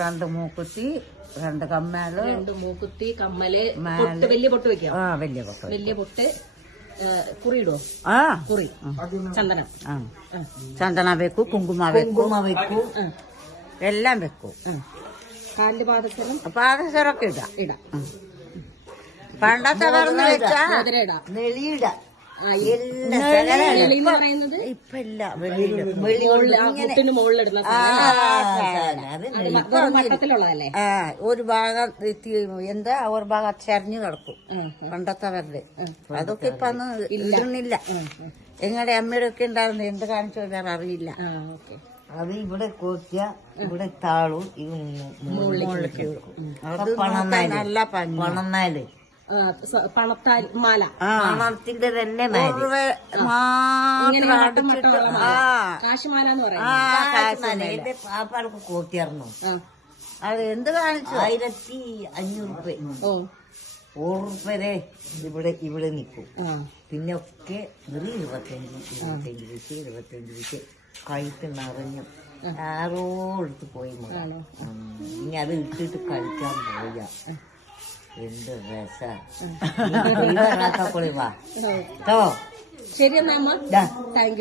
രണ്ട് മൂക്കുത്തി, രണ്ട് കമ്മല്, രണ്ട് മൂക്കുത്തി, കമ്മല്, പൊട്ട്, വലിയ പൊട്ട് വെക്കാം. വലിയ പൊട്ട്, വലിയ പൊട്ട്. കുറിയിടോ? കുറി, ചന്ദനം, ചന്ദന വെക്കൂ, കുങ്കുമ വെക്കൂ, എല്ലാം വെക്കൂ. കാലിന്റെ പാദസരം പാദസരമൊക്കെ ഇടാം. പണ്ടത്തെ പറഞ്ഞു വെച്ചാ നെളിയിടാം. ഇപ്പൊ ഇല്ല, മുട്ടിന് മുകളിലിടുന്ന മട്ടത്തിലുള്ളതല്ലേ? ഒരു ഭാഗം എന്താ ഒരു ഭാഗം ചരിഞ്ഞു കിടക്കും പണ്ടത്തെ വരല്. അതൊക്കെ ഇപ്പൊ അന്ന് ഇടുന്നില്ല. എങ്ങളുടെ അമ്മയുടെ ഒക്കെ ഉണ്ടായിരുന്നു. എന്ത് കാണിച്ചു കൊടുക്കാൻ അറിയില്ല. അത് ഇവിടെ കോത്തിയ ഇവിടെ താളും ഇത് മുകളിലേക്ക് നല്ല പണന്നാല് പണത്താൽ മാല, പണത്തിന്റെ തന്നെ കാശുമാല എന്ന് പറയുന്നത്. എന്റെ പാപ്പാൾക്ക് കോത്തിയായിരുന്നു. അത് എന്ത് കാണിച്ചു? 1500 ഇവിടെ നിൽക്കും. പിന്നെ ഒക്കെ ഒരു 25 വെച്ച് കഴുത്ത് നിറഞ്ഞു ആരോ എടുത്ത് പോയി. ഇനി അത് ഇട്ടിട്ട് കഴിക്കാൻ പോയ എന്ത് രസാ. ശരി എന്നാ, താങ്ക് യു.